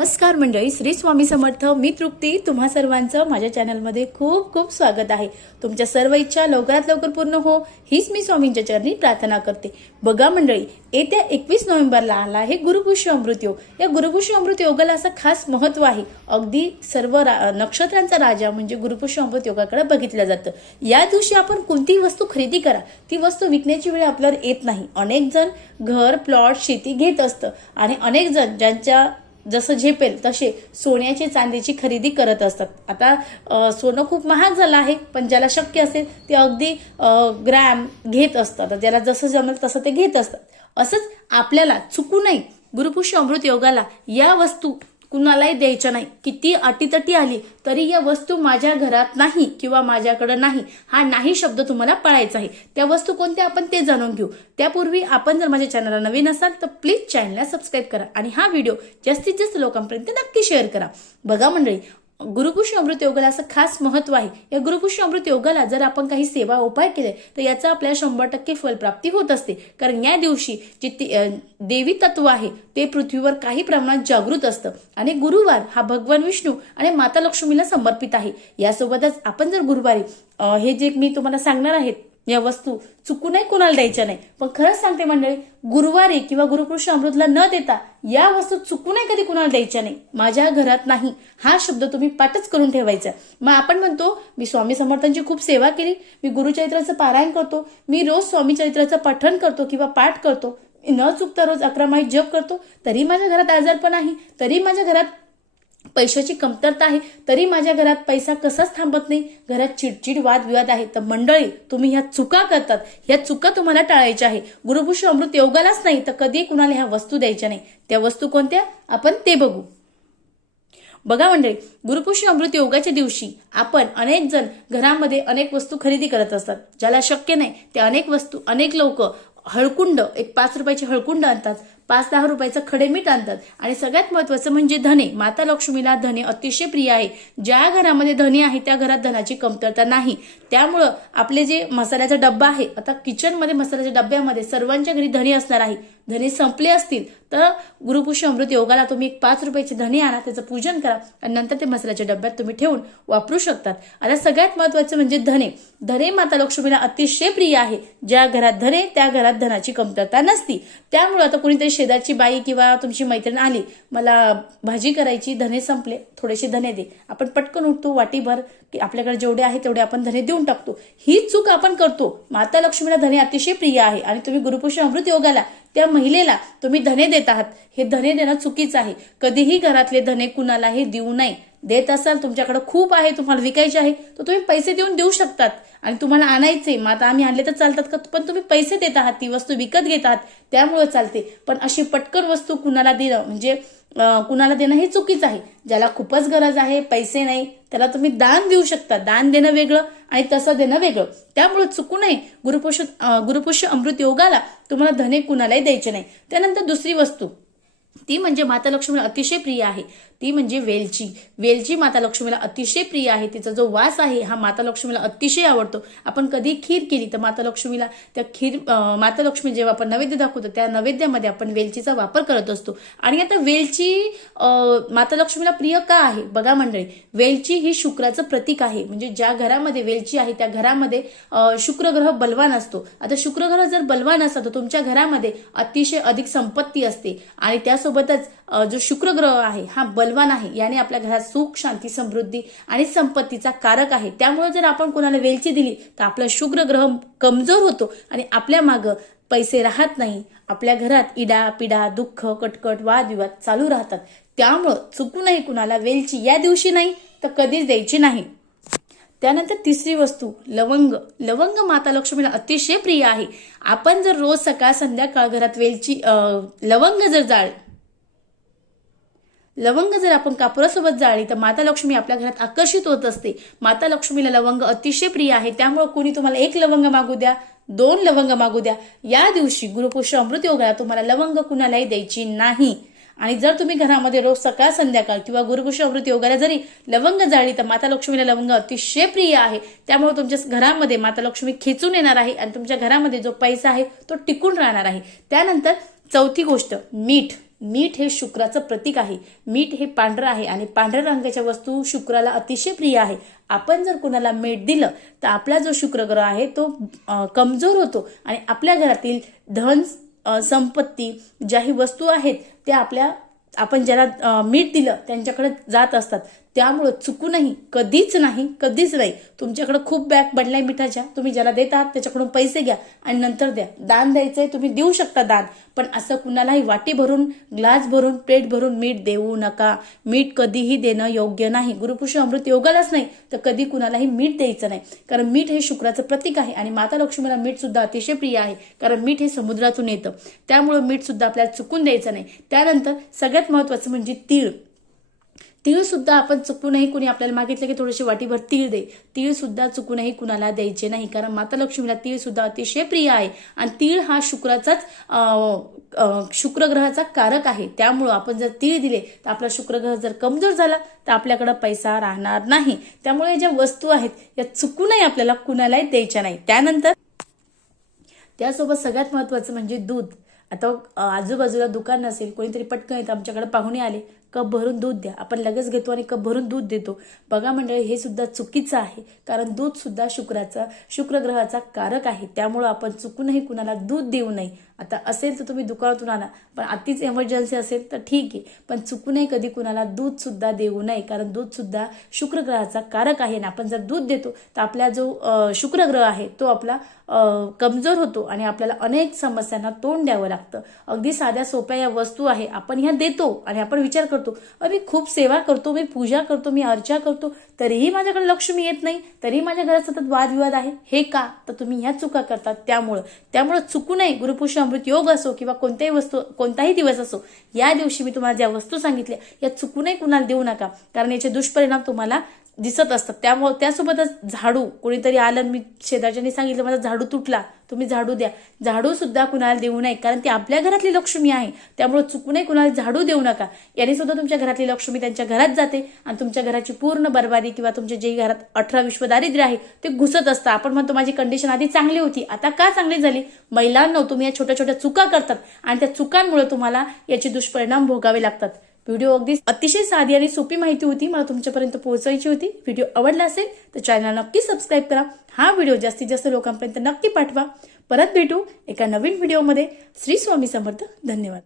नमस्कार मंडळी श्री स्वामी समर्थ मी तृप्ती. तुम्हा सर्वांचं माझ्या चॅनलमध्ये खूप खूप स्वागत आहे. तुमच्या सर्व इच्छा लवकरात लवकर पूर्ण हो हीच मी स्वामींच्या चरणी प्रार्थना करते. बघा मंडळी येत्या एकवीस नोव्हेंबरला आला आहे गुरुपुष्य अमृत योग. या गुरुपुष्य अमृत योगाला असं खास महत्त्व आहे. अगदी सर्व रा- नक्षत्रांचा राजा म्हणजे गुरुपुष्य अमृत योगाकडे बघितलं जातं. या दिवशी आपण कोणतीही वस्तू खरेदी करा. ती वस्तू विकण्याची वेळ आपल्यावर येत नाही. अनेक जण घर प्लॉट शेती घेत असतं. आणि अनेक जण ज्यांच्या जसं झेपेल तसे सोन्याची चांदीची खरेदी करत असतात. आता सोनं खूप महाग झालं आहे पण ज्याला शक्य असेल ते अगदी ग्रॅम घेत असतात. ज्याला जसं जमेल तसं ते घेत असतात. असंच आपल्याला चुकू नये. गुरुपुष्य अमृत योगाला या वस्तू कुणालाही द्यायच्या नाही. किती अटीतटी आली तरी या वस्तू माझ्या घरात नाही किंवा माझ्याकडे नाही. हा नाही शब्द तुम्हाला पळायचा आहे. त्या वस्तू कोणत्या आपण ते जाणून घेऊ. त्यापूर्वी आपण जर माझ्या चॅनलला नवीन असाल तर प्लीज चॅनलला सबस्क्राईब करा आणि हा व्हिडिओ जास्तीत जास्त लोकांपर्यंत नक्की शेअर करा. बघा मंडळी गुरुपुष्य अमृत योगाला असं खास महत्त्व आहे. या गुरुपुष्य अमृत योगाला जर आपण काही सेवा उपाय केले तर याचा आपल्याला शंभर टक्के फलप्राप्ती होत असते. कारण या दिवशी जे ते- देवी तत्व आहे ते पृथ्वीवर काही प्रमाणात जागृत असतं. आणि गुरुवार हा भगवान विष्णू आणि माता लक्ष्मीला समर्पित आहे. यासोबतच आपण जर गुरुवारी हे जे मी तुम्हाला सांगणार आहेत या वस्तू चुकूनही कोणाला द्यायच्या नाही. पण खरंच सांगते मंडळी गुरुवारी किंवा गुरुपुरुष अमृतला न देता या वस्तू चुकूनही कधी कुणाला द्यायच्या नाही. माझ्या घरात नाही. हा शब्द तुम्ही पाठच करून ठेवायचा. मग आपण म्हणतो मी स्वामी समर्थांची खूप सेवा केली मी गुरुचरित्राचं पारायण करतो मी रोज स्वामी चरित्राचं पठण करतो किंवा पाठ करतो न चुकता रोज अकरा माहीत जप करतो तरी माझ्या घरात आजारपण आहे तरी माझ्या घरात पैशाची कमतरता आहे तरी माझ्या घरात पैसा कसाच थांबत नाही. घरात चिडचिड वादविवाद आहे. तर मंडळी तुम्ही ह्या चुका करतात. ह्या चुका तुम्हाला टाळायच्या आहे. गुरुपुष्य अमृत योगालाच नाही तर कधी कुणाला ह्या वस्तू द्यायच्या नाही. त्या वस्तू कोणत्या? आपण ते बघू. बघा मंडळी गुरुपुष्य अमृत योगाच्या दिवशी आपण अनेक जण घरामध्ये अनेक वस्तू खरेदी करत असतात. ज्याला शक्य नाही ते अनेक वस्तू अनेक लोक हळकुंड एक पाच रुपयाचे हळकुंड आणतात. पाच दहा रुपयाचं खडे मीठ आणतात. आणि सगळ्यात महत्वाचं म्हणजे धने. माता लक्ष्मीला धने अतिशय प्रिय आहे. ज्या घरामध्ये धने आहे त्या घरात धनाची कमतरता नाही. त्यामुळं आपले जे मसाल्याचा डब्बा आहे आता किचनमध्ये मसाल्याच्या डब्यामध्ये सर्वांच्या घरी धने असणार आहे. धने संपले असतील तर गुरुपुष्य अमृत योगाला तुम्ही एक पाच रुपयाचे धने आणा त्याचं पूजन करा आणि नंतर ते मसाल्याच्या डब्यात तुम्ही ठेवून वापरू शकतात. आता सगळ्यात महत्वाचं म्हणजे धने. धने माता लक्ष्मीला अतिशय प्रिय आहे. ज्या घरात धने त्या घरात धनाची कमतरता नसती. त्यामुळे आता कोणीतरी शेजारची बाई किंवा तुमची मैत्रीण आली मला भाजी करायची धने संपले थोडेसे धने दे. आपण पटकन उठतो वाटीभर की आपल्याकडे जेवढे आहे तेवढे आपण धने देऊन टाकतो. ही चूक आपण करतो. माता लक्ष्मीला धने अतिशय प्रिय आहे आणि तुम्ही गुरुपुष्य अमृत योगाला त्या महिलेला तुम्ही धने देत आहात. हे धने देणं चुकीचं आहे. कधीही घरातले धने कुणालाही देऊ नये. देत असाल तुमच्याकडे खूप आहे तुम्हाला विकायचे आहे तर तुम्ही पैसे देऊन देऊ शकतात. आणि तुम्हाला आणायचे मग आता आम्ही आणले तर चालतात का? पण तुम्ही पैसे देत आहात ती वस्तू विकत घेत आहात त्यामुळे चालते. पण अशी पटकन वस्तू कुणाला देणं म्हणजे कुणाला देणं हे चुकीचं आहे. ज्याला खूपच गरज आहे पैसे नाही त्याला तुम्ही दान देऊ शकता. दान देणं वेगळं आणि तसं देणं वेगळं. त्यामुळे चुकू नये. गुरुपुष्य गुरुपुष्य अमृत योगाला तुम्हाला धने कुणालाही द्यायचे नाही. त्यानंतर दुसरी वस्तू. ती म्हणजे माता लक्ष्मीला अतिशय प्रिय आहे. ती म्हणजे वेलची. वेलची माता लक्ष्मीला अतिशय प्रिय आहे. तिचा जो वास आहे हा माता लक्ष्मीला अतिशय आवडतो. आपण कधी खीर केली तर माता लक्ष्मीला त्या खीर माता लक्ष्मी जेव्हा आपण नैवेद्य दाखवतो त्या नैवेद्यामध्ये आपण वेलचीचा वापर करत असतो. आणि आता वेलची माता लक्ष्मीला प्रिय का आहे? बघा मंडळी वेलची ही शुक्राचं प्रतीक आहे. म्हणजे ज्या घरामध्ये वेलची आहे त्या घरामध्ये शुक्रग्रह शुक्र ग्रह बलवान असतो. आता शुक्र ग्रह जर बलवान असता तर तुमच्या घरामध्ये अतिशय अधिक संपत्ती असते. आणि त्या त्यासोबतच जो शुक्र ग्रह आहे हा बलवान आहे याने आपल्या घरात सुख शांती समृद्धी आणि संपत्तीचा कारक आहे. त्यामुळे जर आपण कोणाला वेलची दिली तर आपला शुक्र ग्रह कमजोर होतो आणि आपल्या मागं पैसे राहत नाही. आपल्या घरात इडा पिडा दुःख कटकट वादविवाद चालू राहतात. त्यामुळं चुकूनही कुणाला वेलची या दिवशी नाही तर कधीच द्यायची नाही. त्यानंतर तिसरी वस्तू लवंग. लवंग माता लक्ष्मीला अतिशय प्रिय आहे. आपण जर रोज सकाळ संध्याकाळ घरात वेलची लवंग जर जाळ लवंग जर आपण कापुरासोबत जाळली तर माता लक्ष्मी आपल्या घरात आकर्षित होत असते. माता लक्ष्मीला लवंग अतिशय प्रिय आहे. त्यामुळे कोणी तुम्हाला एक लवंग मागू द्या दोन लवंग मागू द्या. या दिवशी गुरुपुष्य अमृत योगाला तुम्हाला लवंग कुणालाही द्यायची नाही. आणि जर तुम्ही घरामध्ये रोज सकाळ संध्याकाळ किंवा गुरुपुष्य अमृत योगाला जरी लवंग जाळली तर माता लक्ष्मीला लवंग अतिशय प्रिय आहे. त्यामुळे तुमच्या घरामध्ये माता लक्ष्मी खेचून येणार आहे आणि तुमच्या घरामध्ये जो पैसा आहे तो टिकून राहणार आहे. त्यानंतर चौथी गोष्ट मीठ. मीठ हे शुक्राचं प्रतीक आहे. मीठ हे पांढरं आहे आणि पांढऱ्या रंगाच्या वस्तू शुक्राला अतिशय प्रिय आहे. आपण जर कुणाला मीठ दिलं तर आपला जो शुक्रग्रह आहे तो कमजोर होतो आणि आपल्या घरातील धन संपत्ती ज्याही वस्तू आहेत त्या आपल्या आपण ज्याला मीठ दिलं त्यांच्याकडे जात असतात. त्यामुळं चुकूनही कधीच नाही कधीच नाही. तुमच्याकडं खूप बॅग पडलाय मिठाच्या. तुम्ही ज्याला देतात त्याच्याकडून पैसे घ्या आणि नंतर द्या. दान द्यायचंय तुम्ही देऊ शकता दान. पण असं कुणालाही वाटी भरून ग्लास भरून प्लेट भरून मीठ देऊ नका. मीठ कधीही देणं योग्य नाही. गुरुपुरुष अमृत योगालाच नाही तर कधी कुणालाही मीठ द्यायचं नाही. कारण मीठ हे शुक्राचं प्रतीक आहे आणि माता लक्ष्मीला मीठ सुद्धा अतिशय प्रिय आहे. कारण मीठ हे समुद्रातून येतं. त्यामुळं मीठ सुद्धा आपल्याला चुकून द्यायचं नाही. त्यानंतर सगळ्यात महत्वाचं म्हणजे तीळ. तीळ सुद्धा आपण चुकूनही कुणी आपल्याला मागितलं की थोडीशी वाटीभर तीळ दे. तीळ सुद्धा चुकूनही कुणाला द्यायचे नाही. कारण माता लक्ष्मीला तीळ सुद्धा अतिशय प्रिय आहे. आणि तीळ हा शुक्राचाच शुक्रग्रहाचा कारक आहे. त्यामुळं आपण जर तीळ दिले तर आपला शुक्रग्रह जर कमजोर झाला तर आपल्याकडं पैसा राहणार नाही. त्यामुळे ज्या वस्तू आहेत या चुकूनही आपल्याला कुणालाही द्यायच्या नाही. त्यानंतर त्यासोबत सगळ्यात महत्वाचं म्हणजे दूध. आता आजूबाजूला दुकान नसेल कोणीतरी पटकन येतं आमच्याकडे पाहुणे आले. कप भरून दूध द्या. आपण लगेच घेतो आणि कप भरून दूध देतो. बघा मंडळी हे सुद्धा चुकीचं आहे. कारण दूध सुद्धा शुक्राचा शुक्रग्रहाचा कारक आहे. त्यामुळं आपण चुकूनही कुणाला दूध देऊ नये. आता असेल तर तुम्ही दुकानातून आणा. पण अतिच एमर्जन्सी असेल तर ठीक आहे. पण चुकूनही कधी कुणाला दूधसुद्धा देऊ नये. कारण दूधसुद्धा शुक्रग्रहाचा कारक आहे ना. आपण जर दूध देतो तर आपला जो शुक्रग्रह आहे तो आपला कमजोर होतो आणि आपल्याला अनेक समस्यांना तोंड द्यावं लागतं. अगदी साध्या सोप्या या वस्तू आहे. आपण ह्या देतो आणि आपण विचार करतो मी खूप सेवा करतो मी पूजा करतो मी अर्चा करतो. तरीही माझ्याकडे लक्ष्मी येत नाही. तरीही माझ्या घरात सतत वादविवाद आहे. हे का? तर तुम्ही ह्या चुका करतात त्यामुळं. त्यामुळं चुकूनही नये. गुरुपुरुष अमृत योग असो किंवा कोणत्याही वस्तू कोणताही दिवस असो या दिवशी मी तुम्हाला ज्या वस्तू सांगितल्या या चुकूनही कुणाला देऊ नका. कारण याचे दुष्परिणाम तुम्हाला दिसत असतात. त्यामुळं त्यासोबतच झाडू कोणीतरी आलं मी शेजारच्यानी सांगितलं माझा झाडू तुटला तुम्ही झाडू द्या. झाडू सुद्धा कुणाला देऊ नये कारण ती आपल्या घरातली लक्ष्मी आहे. त्यामुळे चुकूनही कुणाला झाडू देऊ नका. याने सुद्धा तुमच्या घरातली लक्ष्मी त्यांच्या घरात जाते आणि तुमच्या घराची पूर्ण बरबादी किंवा तुमच्या जे घरात अठरा विश्व दारिद्र्य आहे ते घुसत असतं. आपण म्हणतो माझी कंडिशन आधी चांगली होती आता का चांगली झाली? महिलांना तुम्ही या छोट्या छोट्या चुका करतात आणि त्या चुकांमुळे तुम्हाला याचे दुष्परिणाम भोगावे लागतात. व्हिडिओ अगदी अतिशय साधी आणि सोपी माहिती होती मला तुमच्यापर्यंत पोहोचायची होती. व्हिडिओ आवडला असेल तर चॅनल नक्की सबस्क्राईब करा. हा व्हिडिओ जास्तीत जास्त लोकांपर्यंत नक्की पाठवा. परत भेटू एका नवीन व्हिडिओमध्ये. श्री स्वामी समर्थ. धन्यवाद.